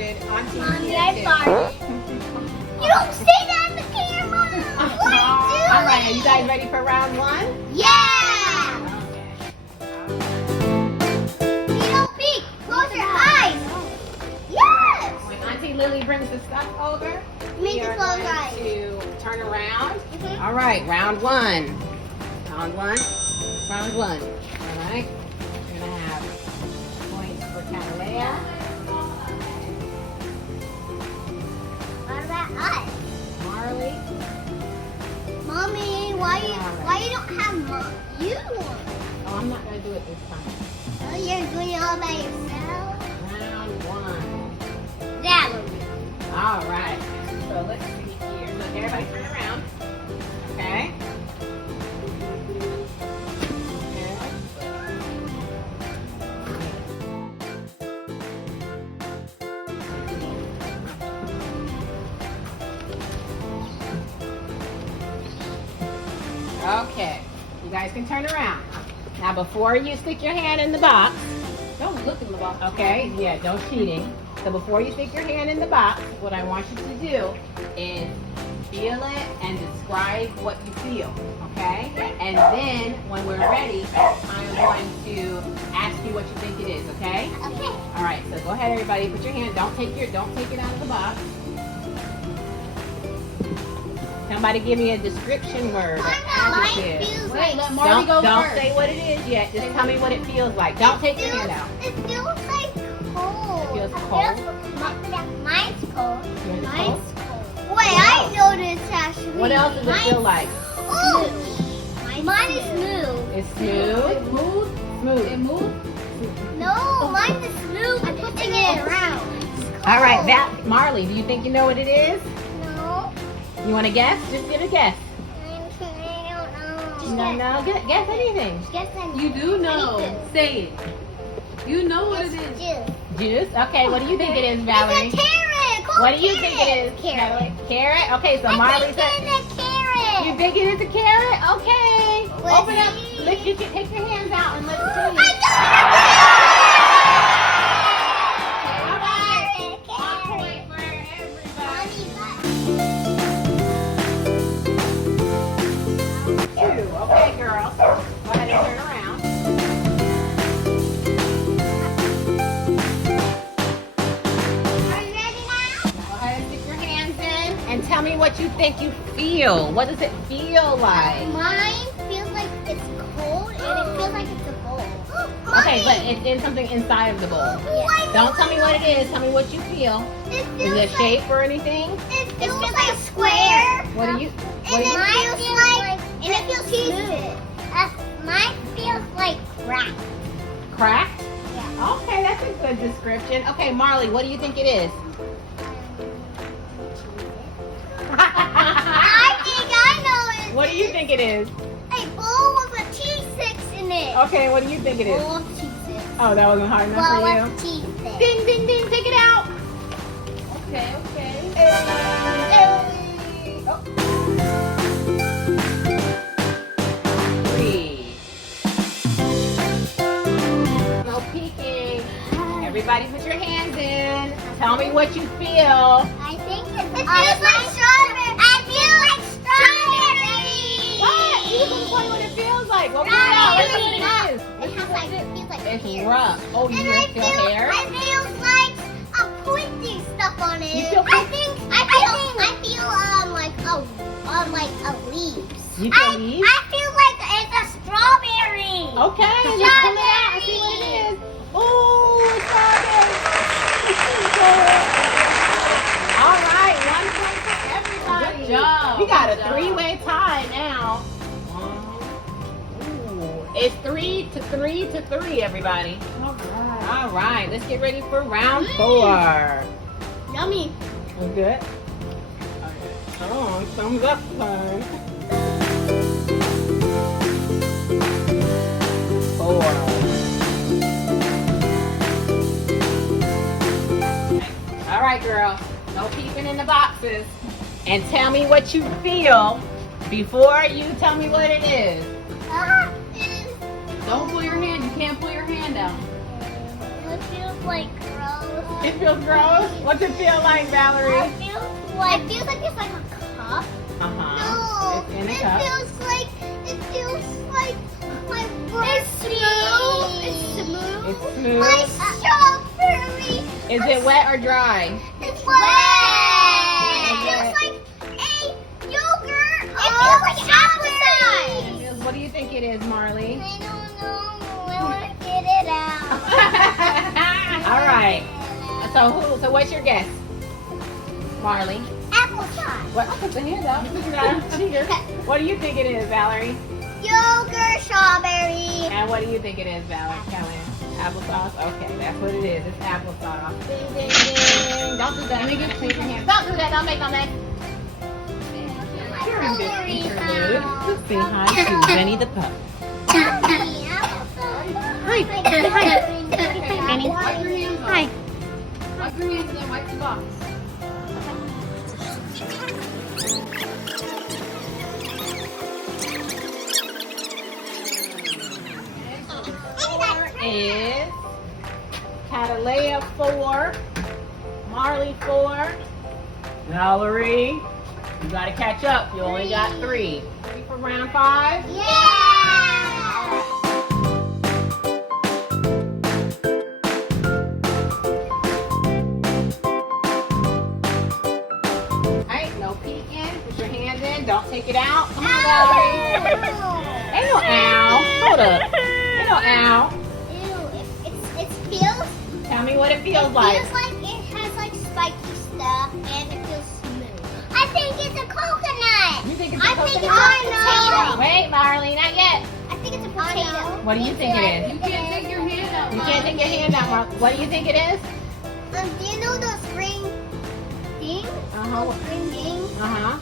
farted. Auntie, Mommy, I farted. You don't say that in the camera. What are you doing? All right, are you guys ready for round one? Yeah. Okay. You don't peek. Close your eyes. Yes. When Auntie Lily brings the stuff over, Make we the are close going eyes. to turn around. Mhm. All right, round one. Round one. Round one. All right. We're going to have points for Catalea. What about us? Marley. Mommy, why you don't have you one? Oh, I'm not going to do it this time. Oh, you're doing it all by yourself? Round one. Valerie. All right. So let's see here. Look, everybody turn around. Okay. Okay. You guys can turn around. Now, before you stick your hand in the box, Don't look in the box. okay? Yeah, don't cheating. So before you stick your hand in the box, what I want you to do is feel it and describe what you feel, okay? And then when we're ready, I'm going to ask you what you think it is, okay? Okay. All right, so go ahead, everybody. Put your hand. Don't take it out of the box. Somebody give me a description word, or Mine adjective. feels Wait, like let Marley go Don't first. say what it is yet. Just tell me what it feels like. Don't take your hand out. It feels like cold. It feels cold? Mine's cold. Yours is Mine's cold? cold. Wait, I know this actually. What else does it feel like? Smooth. Mine is smooth. It's smooth. It moved. Smooth. It moved. No, mine is smooth. I'm putting it around. All right, Marley, do you think you know what it is? No. You want to guess? Just give a guess. I don't know. No, guess anything. Guess I You do know. Anything. Say it. You know what it is. Juice. Juice? Okay, what do you think it is, Valerie? It's a carrot. Call What do you carrot. think it is? Carrot. Carrot? Okay, so I Marley think said. it's a carrot. You think it is a carrot? Okay. Let's Open up. see. You can take your hands out and let's I see. All right. got One it. point for everybody. Two. Okay, girls. Go ahead and turn around. Are you ready now? Go ahead and stick your hands in and tell me what you think you feel. What does it feel like? Mine feels like it's cold and it feels like it's a bowl. Okay, but it's in something inside of the bowl. Yeah. Don't tell me what it is. Tell me what you feel. It Is feels it a shape or anything? It feels like a square. What do you? And it feels like, and it feels smooth. Mine feels like cracked. Cracked? Yeah. Okay, that's a good description. Okay, Marley, what do you think it is? I think I know it. What do you think it is? A bowl with a cheese sticks in it. Okay, what do you think it is? Bowl of cheese sticks. Oh, that wasn't hard enough Bowl for you? of cheese sticks. Ding, ding, ding, take it out. Okay, okay. Oh. 3. No peeking. Everybody put your hands in. Tell me what you feel. I think it feels like strawberry. I feel like strawberry. What? You can tell me what it feels like. What Let's see what it is. It has like, it feels like It's hair. rough. Oh, you And I feel hair? I feel like a pointy stuff on it. You feel I feel like a leaves. You feel leaves? I feel like it's a strawberry. Okay, let's pull it out and see what it is. Ooh, it's strawberry. All right, 1 point for everybody. Good job. We got a Good job. 3-way tie now. Ooh, it's 3-3, everybody. All right. All right, let's get ready for round 4. Yummy. You good? Oh, thumbs up time. 4. All right, girls. No peeping in the boxes. And tell me what you feel before you tell me what it is. Don't pull your hand. You can't pull your hand out. It feels like gross. It feels gross? What's it feel like, Valerie? It feels like it's like a cup. Uh-huh. No, It's in a it cup. feels like my birthday. It's smooth. It's smooth. My strawberry. Is it wet or dry? It's wet. It feels like a yogurt. It feels like apple cider. What do you think it is, Marley? I don't know. I want to get it out. All right. So what's your guess, Marley? Apple cider. What? I'll put the hand up. What do you think it is, Valerie? Yogurt strawberry. And what do you think it is, Valerie? Kelly? Applesauce? Okay, that's what it is. It's applesauce. Ding, ding, ding. Don't do that. Let me get clean your hands. Don't do that. Don't make no mess. You're in this interlude. Say hi to Benny the pup. Hi. Hi. Benny. Wipe your hands off. Hi. Wipe your hands and then wipe the box. Is Catalea 4, Marley 4, Valerie. You gotta catch up. You only got 3. Ready for round 5? Yeah. Alright, no peeking. Put your hand in. Don't take it out. Come on, Valerie. Ain't no ow. Hold up. Ain't no ow. It feels. Tell me what it feels It like. feels like it has like spiky stuff and it feels smooth. I think it's a coconut. You think it's a I think it's coconut? a potato. Wait, Marley, not yet. I think it's a potato. What do you think it is? You can't take your hand out. You can't take your hand out, Marley. What do you think it is? Do you know those green things? Uh-huh. Green things? Uh-huh.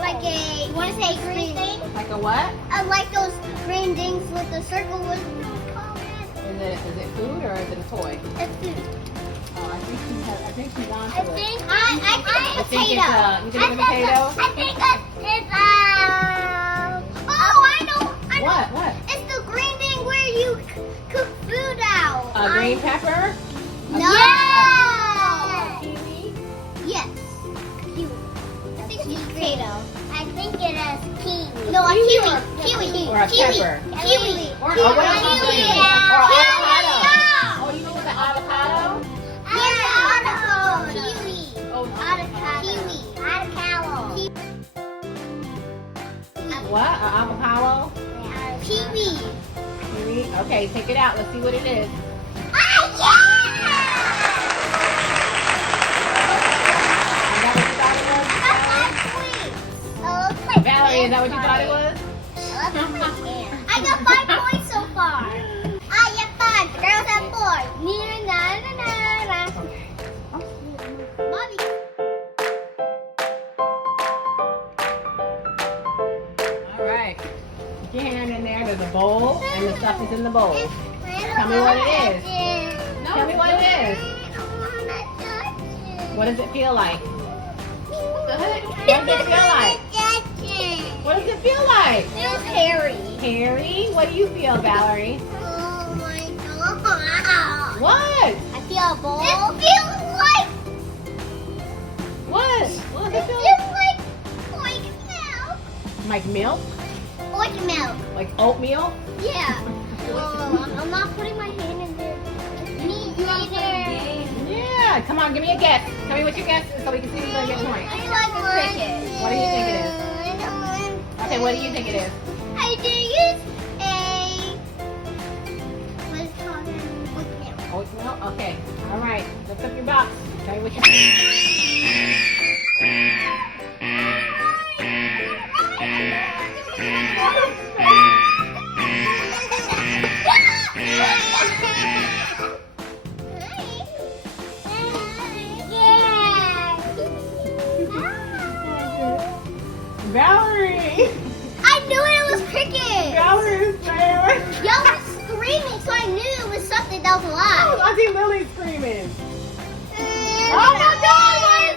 Like a. You want to say green thing? Like a what? Like those green things with the circle with Is it food or is it a toy? It's food. Oh, I think she's on to I it. think I think potato. it's you think it's a potato? I think it's oh, I know. What? It's the green thing where you cook food out. A green pepper? No. Kiwi? Yes. Kiwi. I think it's potato. I think it has kiwi. No, a kiwi. Kiwi. Or a pepper? Kiwi. Or what else am I saying? Or avocado? Kiwi. Oh, you think it's an avocado? Yeah, avocado. Kiwi. Oh, Avocado. Kiwi. Avocado. what? An avocado? Kiwi. Kiwi? Okay, take it out. Let's see what it is. Ah, Valerie, is that what you thought it was? I got 5 points so far. I get 5. Girls have 4. Mommy. All right. Put your hand in there. There's a bowl, and the stuff is in the bowl. Tell me what it is. Tell me what it is. What does it feel like? What does it feel like? What does it feel like? Feels hairy. Hairy? What do you feel, Valerie? Oh my god. What? I feel a bowl. It feels like. What? What does It it feel feels like milk. like? Milk? Like milk. Like oatmeal? Yeah. I'm not putting my hand in there. Me neither. Yeah. Come on, give me a guess. Tell me what your guess is so we can see who's going to get points. I like cricket. What do you think it is? Okay, what do you think it is? I think it's a. What's it called? Oatmeal. Oatmeal? Okay. All right. Lift up your box. Tell me what you think. Valerie! I knew it was cricket. Valerie's there. Y'all were screaming, so I knew it was something that was alive. I see Lily screaming. Oh my God,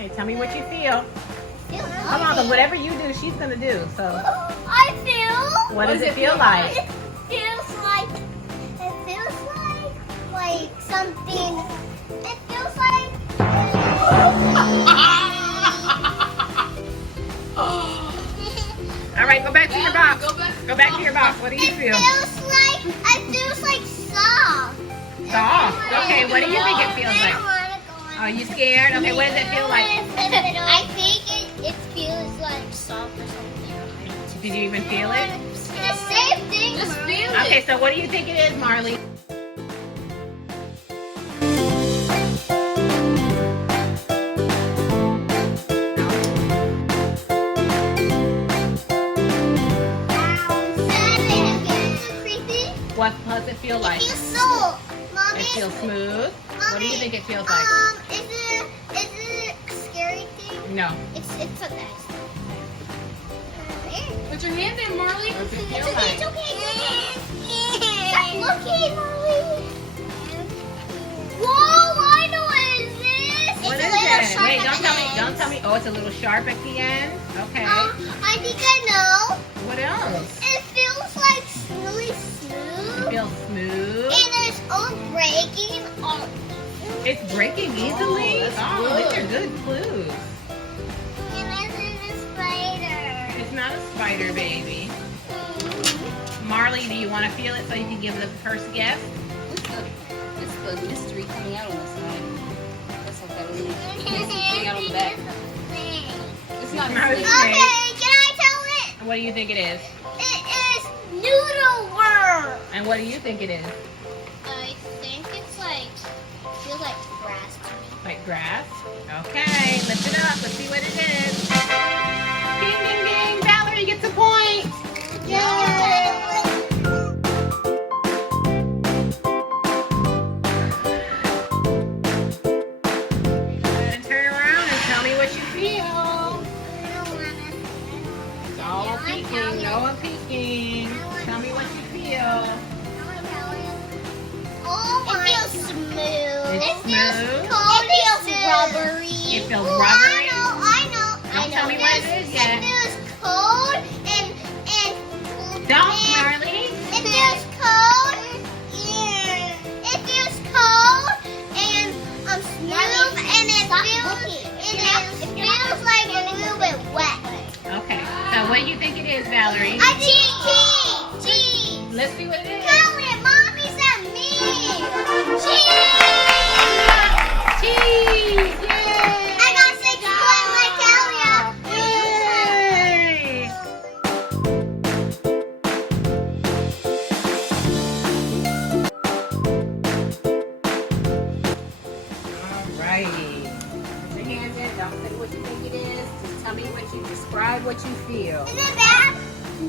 Okay, tell me what you feel. Feels Come on, but whatever you do, she's gonna do. So, I feel. what does it feel like? It feels like something. It feels like. All right, go back to your box. Go back. Go back to your box. What do you feel? It feels like soft. Soft. Okay, what do you think it feels like? I wanna go on. Are you scared? Okay, what does it feel like? I think it feels like soft or something. Did you even feel it? It's the same thing. Just Mom. feel Okay, it. so what do you think it is, Marley? What does it feel like? It feels so. Mommy, It feels smooth. What do you think it feels like? Is it a scary thing? No. It's a nice. Put your hand in, Marley. What does it It's feel okay, like? it's okay. Stop looking, Molly. Whoa, I know what is this. What It's is a little it? sharp Wait, at don't the tell me. end. Don't tell me. Oh, it's a little sharp at the end. Okay. I think I know. What else? It feels like really It smooth. feels smooth. And there's all breaking. It's breaking easily. that's Oh, these are good. good clues. And there's a spider. It's not a spider, baby. Marley, do you want to feel it so you can give the first guess? It's the mystery coming out on the side. That's what that is. It's coming out on the back. It's not Marley. mystery. Okay, can I tell it? What do you think it is? It is noodle worm. And what do you think it is? I think it's like feels like grass to me. Like grass? Okay, lift it up. Let's see what it is. Ding, ding, ding. Valerie gets a point. And turn around and tell me what you feel. It's all peeking. No peeking. Tell me what you feel. It feels smooth. It's It feels smooth? cold. It feels rubbery. It feels Ooh, rubbery? I know. Don't tell me what it is yet. It feels cold and Don't, and Marley. it feels cold. It feels cold and smooth and it feels like a little bit wet. Okay. So what do you think it is, Valerie? I think cheese. Let's see what it is. Tell it, mommy said me. Cheese. Cheese! Yay! I got 6 points like Talia. Yay! Alrighty. Put your hands in. Don't say what you think it is. Just tell me what you describe what you feel. Is it bad?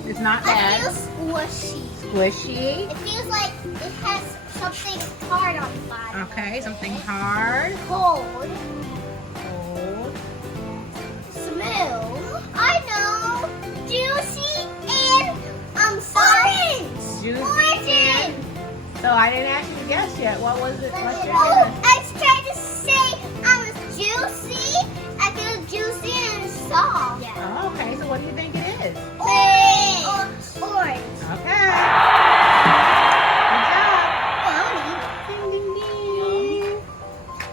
It's not I bad. feel squishy. Squishy. It feels like it has something hard on the bottom. Okay, something hard. Cold. Cold. Smooth. I know. Juicy and orange. Juicy Orange. and- So I didn't ask you to guess yet. What was it? What's your Oh, guess? I was trying to say juicy. I feel juicy and soft. Yeah. Oh, okay. So what do you think it is? Orange. Okay. Good job. Ding, ding, ding.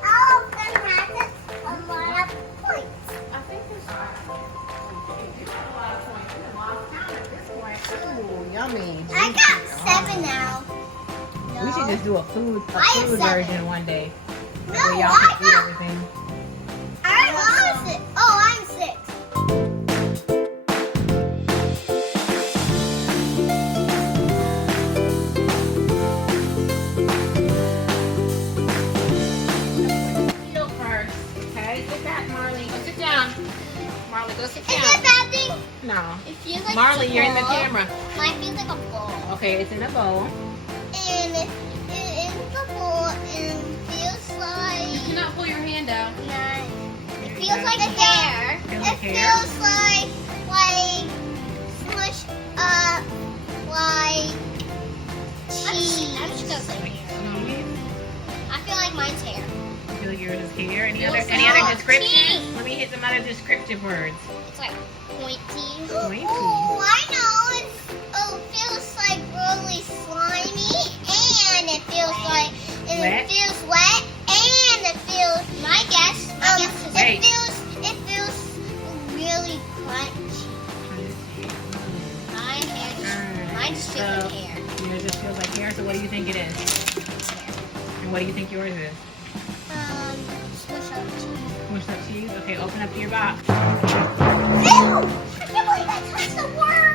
Oh, then that's a lot of points. I think there's you got a lot of points. You done lost count at this point. Ooh, yummy. I got 7 now. We should just do a food I have 7. version one day. No, That way y'all I can eat got. everything. I'm 6. Oh, I'm 6. Feel first. Okay, sit back, Marley. Go sit down. Marley, go sit Is it a down. bad thing? No. It feels like Marley, it's a you're in the ball. camera. Mine feels like a ball. Okay, it's in a bowl. And it is the ball and feels You like. cannot pull your hand out. It feels like hair. Feels It like hair? feels like smush like cheese. I'm just gonna say hair. Cheese. I feel like mine's hair. It feel yours is hair. Any Feels other like descriptions? cheese. Let me hit some other descriptive words. It's like pointy. Pointy. Oh, I know. It feels like really slimy, and it feels like Wet? it feels wet, and it feels. My guess. Wait. It feels really crunchy. Mine just feels like hair. Yours just feels like hair. So what do you think it is? And what do you think yours is? Smush up cheese. Mushed up cheese. Okay, open up your box. Ew! I can't believe I touched the worm.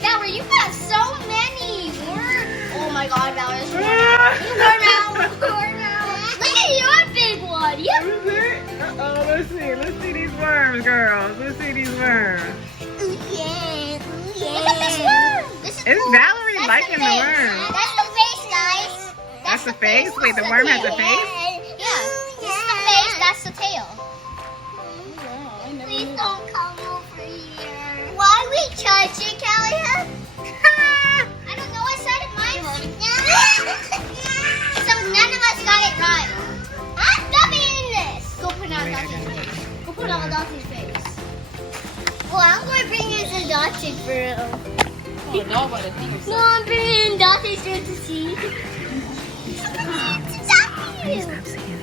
Valerie, you got so many worms. Oh my God, Valerie, it's worm out. Look at your big one. Yep. Uh-oh, let's see. Let's see these worms, girls. Let's see these worms. Ooh yeah, ooh yeah. Look at this worm. This is Is cool. Valerie That's liking the face. worm? That's the face, guys. That's the face? Wait, the worm has a face? Yeah. This is the face. That's the tail. Please don't come over here. Why are we judging, Callie? I don't know what side of mine. So none of us got it right. I'm dubbing this. Go put on Dottie's face. Go put on Dottie's face. Well, I'm going to bring you to Dottie for real. Oh, no, but the thing is No, I'm bringing Dottie straight to see. Please stop seeing it.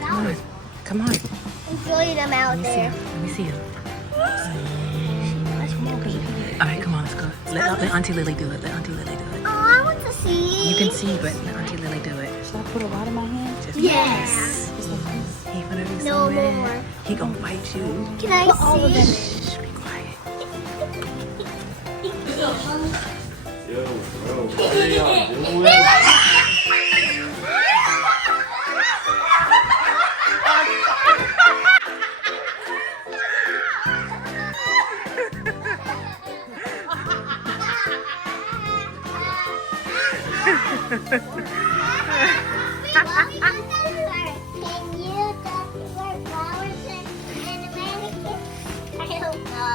Come on. Come on. I'm throwing them out Let me see there. him. Let me see him. All right, come on, let's go. Let Auntie Lily do it. Let Auntie Lily do it. Oh, I want to see. You can see, but let Auntie Lily do it. Should I put a lot in my hand? Just Yes. Just like this. He gonna be No so mad. more. He gonna fight you. Can I see? all of them. Shh, be quiet. Yo, bro, what are y'all doing?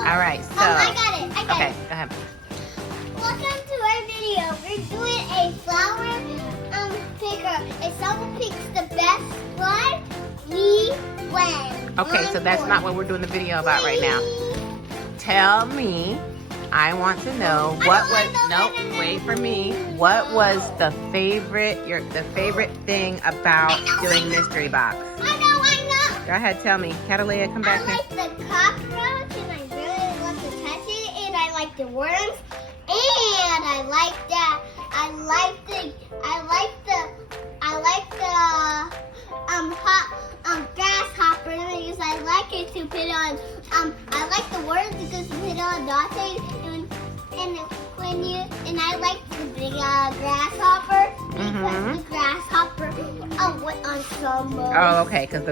All right, so. Oh, I got it. I got Okay, it. go ahead. Welcome to our video. We're doing a flower picker. If someone picks the best one, we win. Okay, so that's not what we're doing the video about right now. Tell me, I want to know what was, nope, wait for me. What was the favorite thing about doing mystery box? I know. Go ahead, tell me. Catalina, come I back here. like the cockroach, and I really want to touch it, and I like the worms, and I like that. I like the grasshopper because I like it to put on. I like the worms because you put it on Dante, and I like the big grasshopper because the grasshopper went on summer. Oh, okay, because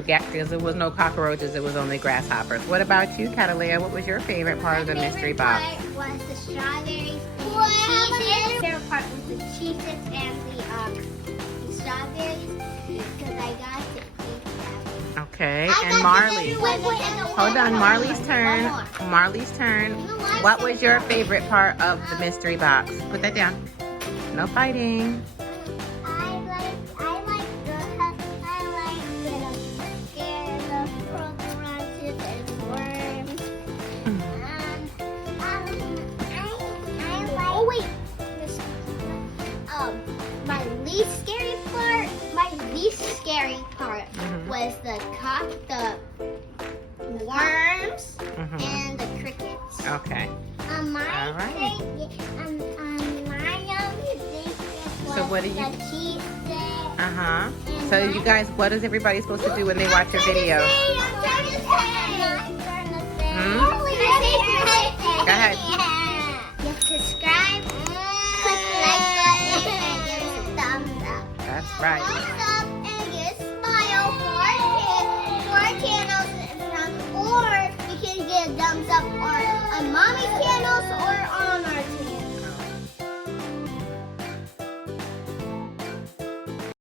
there was no cockroaches, it was only grasshoppers. What about you, Catalina? What was your favorite part of the mystery box? My favorite part was the strawberries and the cheeses. My favorite part was the cheeses and the strawberries because I got to eat them. Okay, and Marley. Hold on, Marley's turn. Marley's turn. What was your favorite part of the mystery box? Put that down. No fighting. I like the scared of cockroaches and worms. Oh wait. My least scary part was the worms and the crickets. Okay. All right. So what do you? The cheese stick. Uh-huh. So you guys, what is everybody supposed to do when they watch your video? Go ahead. You subscribe, click the like button, and give us a thumbs up. That's right. Thumbs up and get a smile for our channels, or you can get a thumbs up on Mommy